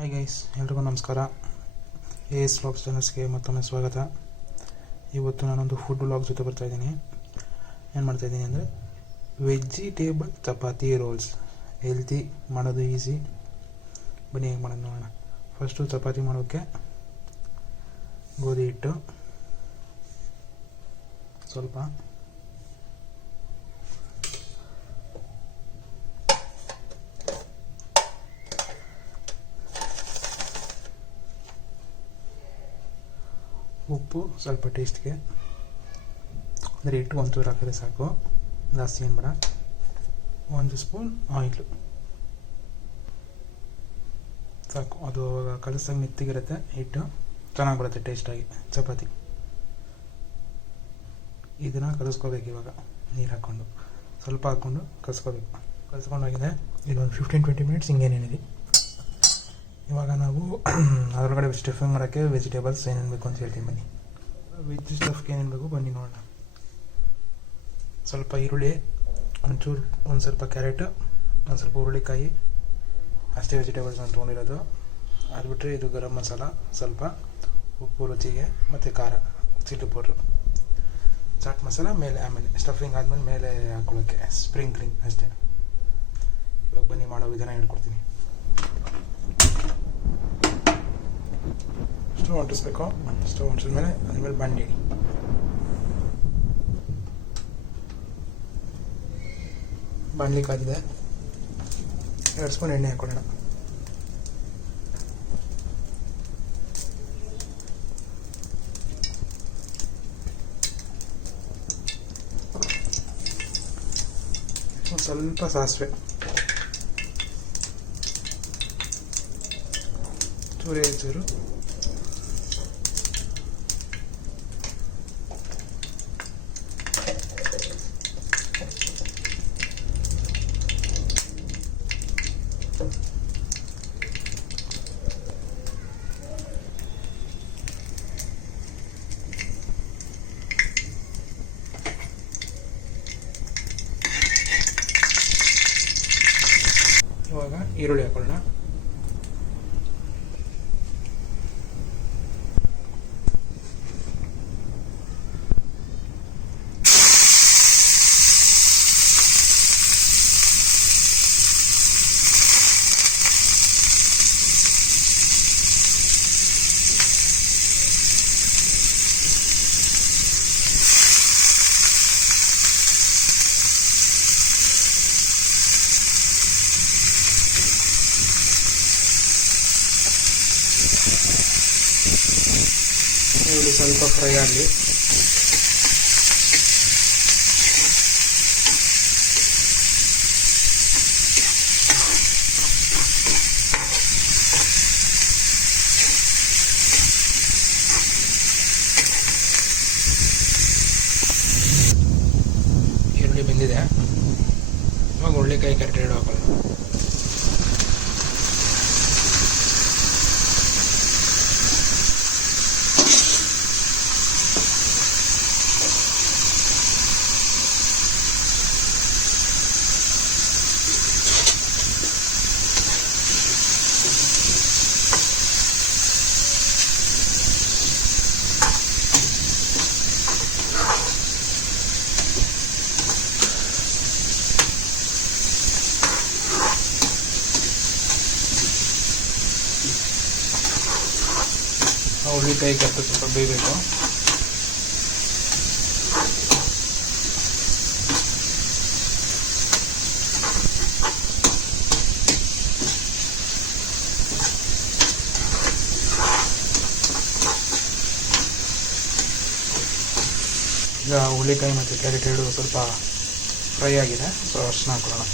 Hi guys, ಎಲ್ರಿಗೂ ನಮಸ್ಕಾರ. S vlogs ಚಾನಲ್ಸ್ಗೆ ಮತ್ತೊಮ್ಮೆ ಸ್ವಾಗತ. ಇವತ್ತು ನಾನೊಂದು ಫುಡ್ ವ್ಲಾಗ್ ಜೊತೆ ಬರ್ತಾಯಿದ್ದೀನಿ. ಏನು ಮಾಡ್ತಾಯಿದ್ದೀನಿ ಅಂದರೆ ವೆಜಿಟೇಬಲ್ ಚಪಾತಿ ರೋಲ್ಸ್. ಹೆಲ್ತಿ, ಮಾಡೋದು ಈಸಿ. ಬನ್ನಿ ಹೇಗೆ ಮಾಡೋದು ನೋಡೋಣ. ಫಸ್ಟು ಚಪಾತಿ ಮಾಡೋಕ್ಕೆ ಗೋಧಿ ಹಿಟ್ಟು ಸ್ವಲ್ಪ, ಉಪ್ಪು ಸ್ವಲ್ಪ ಟೇಸ್ಟ್ಗೆ, ಅಂದರೆ ಹಿಟ್ಟು ಒಂಚೂರು ಹಾಕಿದ್ರೆ ಸಾಕು, ಜಾಸ್ತಿ ಏನು ಬೇಡ. 1 ಸ್ಪೂನ್ ಆಯಿಲು ಸಾಕು. ಅದು ಕಲಸಾಗಿ ಮೆತ್ತಗಿರುತ್ತೆ ಹಿಟ್ಟು, ಚೆನ್ನಾಗಿ ಬರುತ್ತೆ ಟೇಸ್ಟಾಗಿ ಚಪಾತಿ. ಇದನ್ನು ಕಲಿಸ್ಕೋಬೇಕು. ಇವಾಗ ನೀರು ಹಾಕ್ಕೊಂಡು ಸ್ವಲ್ಪ ಹಾಕ್ಕೊಂಡು ಕಲಿಸ್ಕೋಬೇಕು. ಕಲಿಸ್ಕೊಂಡಾಗಿದೆ. ಇದೊಂದು 15-20 ಮಿನಿಟ್ಸ್ ಹಿಂಗೇನೇನಿದೆ. ಇವಾಗ ನಾವು ಅದರೊಳಗಡೆ ಸ್ಟಫಿಂಗ್ ಮಾಡೋಕ್ಕೆ ವೆಜಿಟೇಬಲ್ಸ್ ಏನೇನು ಬೇಕು ಅಂತ ಹೇಳ್ತೀನಿ ಬನ್ನಿ. ವೆಜ್ ಸ್ಟಫ್ಗೆ ಏನೇನು ಬೇಕು ಬನ್ನಿ ನೋಡೋಣ. ಸ್ವಲ್ಪ ಈರುಳ್ಳಿ, ಒಂದು ಸ್ವಲ್ಪ ಕ್ಯಾರೆಟ್, ಒಂದು ಸ್ವಲ್ಪ ಹುರುಳಿಕಾಯಿ, ಅಷ್ಟೇ ವೆಜಿಟೇಬಲ್ಸ್ ನಾನು ತೊಗೊಂಡಿರೋದು. ಅದು ಬಿಟ್ಟರೆ ಇದು ಗರಂ ಮಸಾಲ, ಸ್ವಲ್ಪ ಉಪ್ಪು ರುಚಿಗೆ, ಮತ್ತು ಖಾರ, ಚಿಲ್ಲಿ ಪೌಡ್ರು, ಚಾಟ್ ಮಸಾಲ ಮೇಲೆ, ಆಮೇಲೆ ಸ್ಟಫಿಂಗ್ ಆದಮೇಲೆ ಮೇಲೆ ಹಾಕ್ಕೊಳ್ಳೋಕ್ಕೆ ಸ್ಪ್ರಿಂಕ್ಲಿಂಗ್ ಅಷ್ಟೇ. ಇವಾಗ ಬನ್ನಿ ಮಾಡೋ ವಿಧಾನ ಹೇಳ್ಕೊಡ್ತೀನಿ. ಸ್ಟವ್ ಅಂಟಿಸ್ಬೇಕು. ಸ್ಟವ್ ಅಂಟಿಸಿದ ಮೇಲೆ ಅದ್ಮೇಲೆ ಬಾಣಲಿ ಕಾದಿದೆ. 2 ಸ್ಪೂನ್ ಎಣ್ಣೆ ಹಾಕೊಳ್ಳೋಣ. ಸ್ವಲ್ಪ ಸಾಸಿವೆ, ಚೂರು ಇವಾಗ ಈರುಳ್ಳಿ ಹಾಕೊಳ್ಳೋಣ. ಈರುಳ್ಳಿ ಸ್ವಲ್ಪ ಫ್ರೈ ಆಗಲಿ. ಈರುಳ್ಳಿ ಬೆಂದಿದೆ. ಇವಾಗ ಹುರುಳಿಕಾಯಿ, ಕ್ಯಾರೆಟ್ ಎರಡು ಹಾಕೋಣ. ಹುರುಳಿಕಾಯಿ ಕ್ಯಾರೆಟ್ ಸ್ವಲ್ಪ ಬೇಯಬೇಕು. ಈಗ ಹುರುಳಿಕಾಯಿ ಮತ್ತು ಕ್ಯಾರೆಟ್ ಎರಡು ಸ್ವಲ್ಪ ಫ್ರೈ ಆಗಿದೆ. ಸ್ವಲ್ಪ ಅರಿಶಿನ ಹಾಕೊಳ್ಳೋಣ.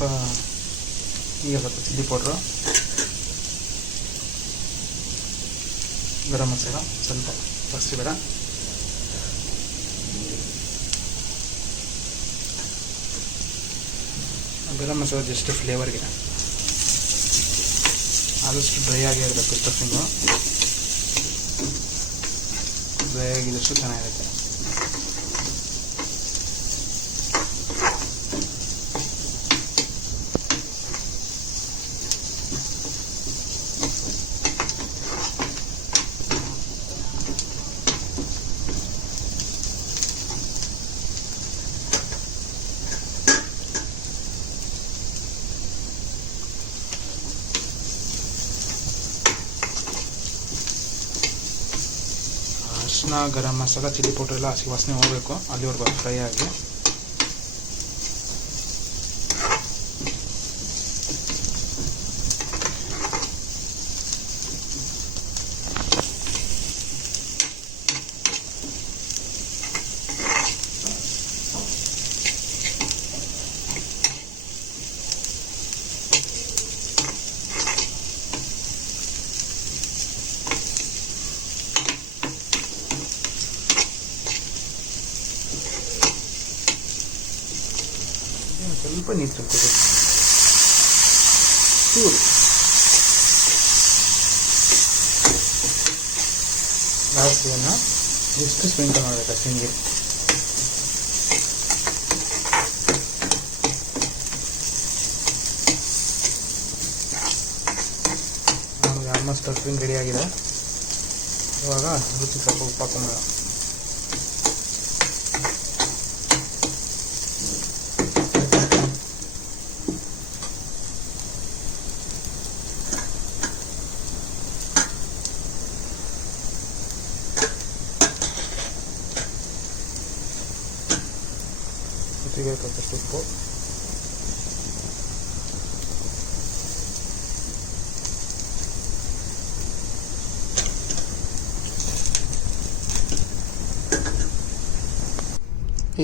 ಸ್ವಲ್ಪ ಈಗ ಸ್ವಲ್ಪ ಚಿಲ್ಲಿ ಪೌಡ್ರು, ಗರಂ ಮಸಾಲ ಸ್ವಲ್ಪ ಜಾಸ್ತಿ ಬೇಡ, ಗರಂ ಮಸಾಲ ಜಸ್ಟ್ ಫ್ಲೇವರ್ಗೆ, ಆದಷ್ಟು ಡ್ರೈ ಆಗೇ ಇರಬೇಕು ಸ್ಟಫಿಂಗು, ಡ್ರೈ ಆಗಿದಷ್ಟು ಚೆನ್ನಾಗಿರುತ್ತೆ. ಅರಿಶಿನ, ಗರಂ ಮಸಾಲ, ಚಿಲ್ಲಿ ಪೌಡರ್ ಎಲ್ಲ ಹಸಿ ವಾಸನೆ ಹೋಗಬೇಕು, ಅಲ್ಲಿವರೆಗೂ ಫ್ರೈ ಆಗಿ. ಸ್ವಲ್ಪ ನೀರು ತಗೋಬೇಕು, ಚೂರು ಜಾಸ್ತಿಯನ್ನು ಎಷ್ಟು ಸ್ಪ್ರಿಂಕಲ್ ಮಾಡಬೇಕು ಅಷ್ಟೇ ನೀರು. ನಮಗೆ ಆಲ್ಮೋಸ್ಟ್ ಸ್ಟಫಿಂಗ್ ರೆಡಿ ಆಗಿದೆ. ಇವಾಗ ರುಚಿಗೆ ಸ್ವಲ್ಪ ಉಪ್ಪು ಹಾಕೊಂಬೇಡ. ರುಚಿಗೆ ತಕ್ಕಷ್ಟು ಉಪ್ಪು,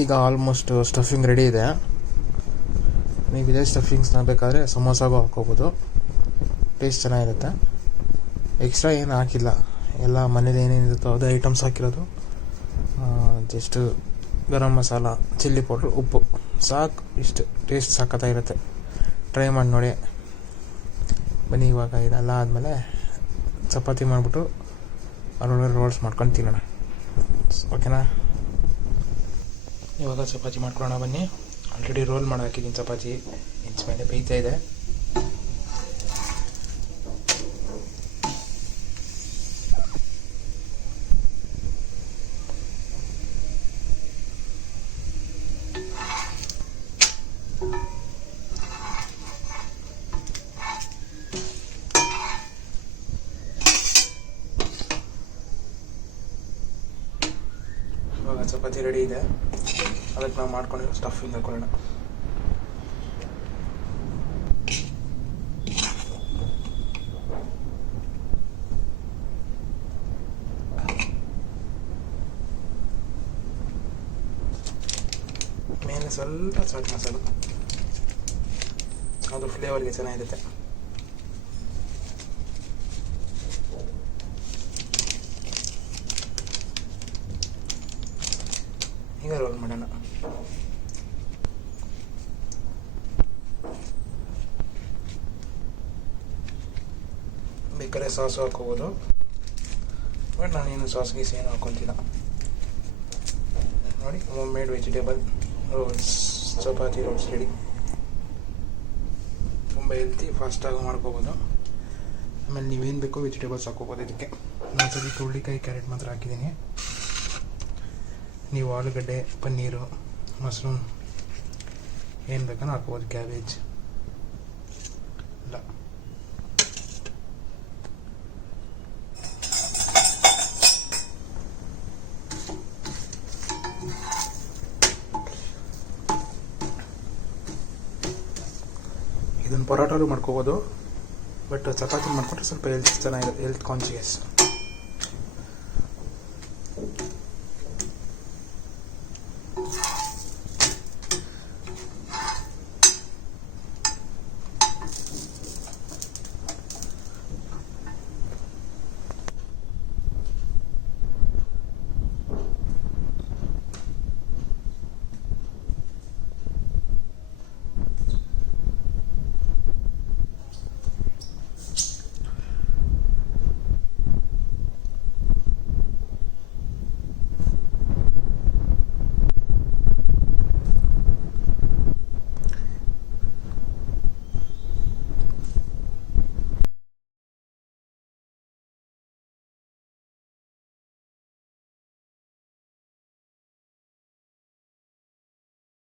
ಈಗ ಆಲ್ಮೋಸ್ಟ್ ಸ್ಟಫಿಂಗ್ ರೆಡಿ ಇದೆ. ನೀವು ಇದೇ ಸ್ಟಫಿಂಗ್ಸ್ನ ಬೇಕಾದರೆ ಸಮೋಸಾಗೂ ಹಾಕೋಬೋದು, ಟೇಸ್ಟ್ ಚೆನ್ನಾಗಿರುತ್ತೆ. ಎಕ್ಸ್ಟ್ರಾ ಏನು ಹಾಕಿಲ್ಲ, ಎಲ್ಲ ಮನೇಲಿ ಏನೇನಿರುತ್ತೋ ಅದೇ ಐಟಮ್ಸ್ ಹಾಕಿರೋದು. Just garam masala, chilli powder, ಉಪ್ಪು ಸಾಕು, ಇಷ್ಟು. ಟೇಸ್ಟ್ ಸಖತ್ತಾಗಿರುತ್ತೆ, ಟ್ರೈ ಮಾಡಿ ನೋಡಿ. ಬನ್ನಿ, ಇವಾಗ ಇದೆಲ್ಲ ಆದಮೇಲೆ ಚಪಾತಿ ಮಾಡಿಬಿಟ್ಟು ಅದರೊಳಗೆ ರೋಲ್ಸ್ ಮಾಡ್ಕೊಂಡು ತಿನ್ನೋಣ, ಓಕೆನಾ? ಇವಾಗ ಚಪಾತಿ ಮಾಡ್ಕೊಳ್ಳೋಣ ಬನ್ನಿ. ಆಲ್ರೆಡಿ ರೋಲ್ ಮಾಡಿ ಹಾಕಿದ್ದೀನಿ ಚಪಾತಿ, ಹೆಂಚ ಮೇಲೆ ಬೇಯ್ತಾ ಇದೆ. ಇವಾಗ ಚಪಾತಿ ರೆಡಿ ಇದೆ, ಅದಕ್ಕೆ ನಾವು ಮಾಡ್ಕೊಂಡಿರೋ ಸ್ಟಫಿಂಗ್ ಹಾಕೊಳ್ಳೋಣ. ಮೇಲೆ ಸ್ವಲ್ಪ ಚಾಟ್ ಮಸಾಲ, ಅದು ಫ್ಲೇವರ್ಗೆ ಚೆನ್ನಾಗಿರುತ್ತೆ. ಈಗ ರೋಲ್ ಮಾಡೋಣ. ಬೇಕಾದ್ರೆ ಸಾಸು ಹಾಕೋಬೋದು, ಬಟ್ ನಾನೇನು ಸಾಸ್ ಗೀಸ್ ಏನು ಹಾಕೊತಿಲ್ಲ. ನೋಡಿ, homemade vegetable rolls, chapati rolls ready. ತುಂಬ ಹೆಲ್ತಿ, ಫಾಸ್ಟಾಗಿ ಮಾಡ್ಕೋಬೋದು. ಆಮೇಲೆ ನೀವೇನು ಬೇಕೋ ವೆಜಿಟೇಬಲ್ಸ್ ಹಾಕೋಬೋದು ಇದಕ್ಕೆ. ನಾನು ಸ್ವಲ್ಪ ಹುರುಳಿಕಾಯಿ, ಕ್ಯಾರೆಟ್ ಮಾತ್ರ ಹಾಕಿದ್ದೀನಿ. ನೀವು ಆಲೂಗಡ್ಡೆ, ಪನ್ನೀರು, ಮಶ್ರೂಮ್ ಏನು ಬೇಕೋ ಹಾಕೋಬೋದು, ಕ್ಯಾಬೇಜ್ ಇಲ್ಲ. ಇದನ್ನು ಪರೋಟಾಲು ಮಾಡ್ಕೋಬೋದು, ಬಟ್ ಚಪಾತಿ ಮಾಡಿಕೊಂಡ್ರೆ ಸ್ವಲ್ಪ ಹೆಲ್ತ್ ಚೆನ್ನಾಗಿರುತ್ತೆ, ಹೆಲ್ತ್ ಕಾನ್ಶಿಯಸ್.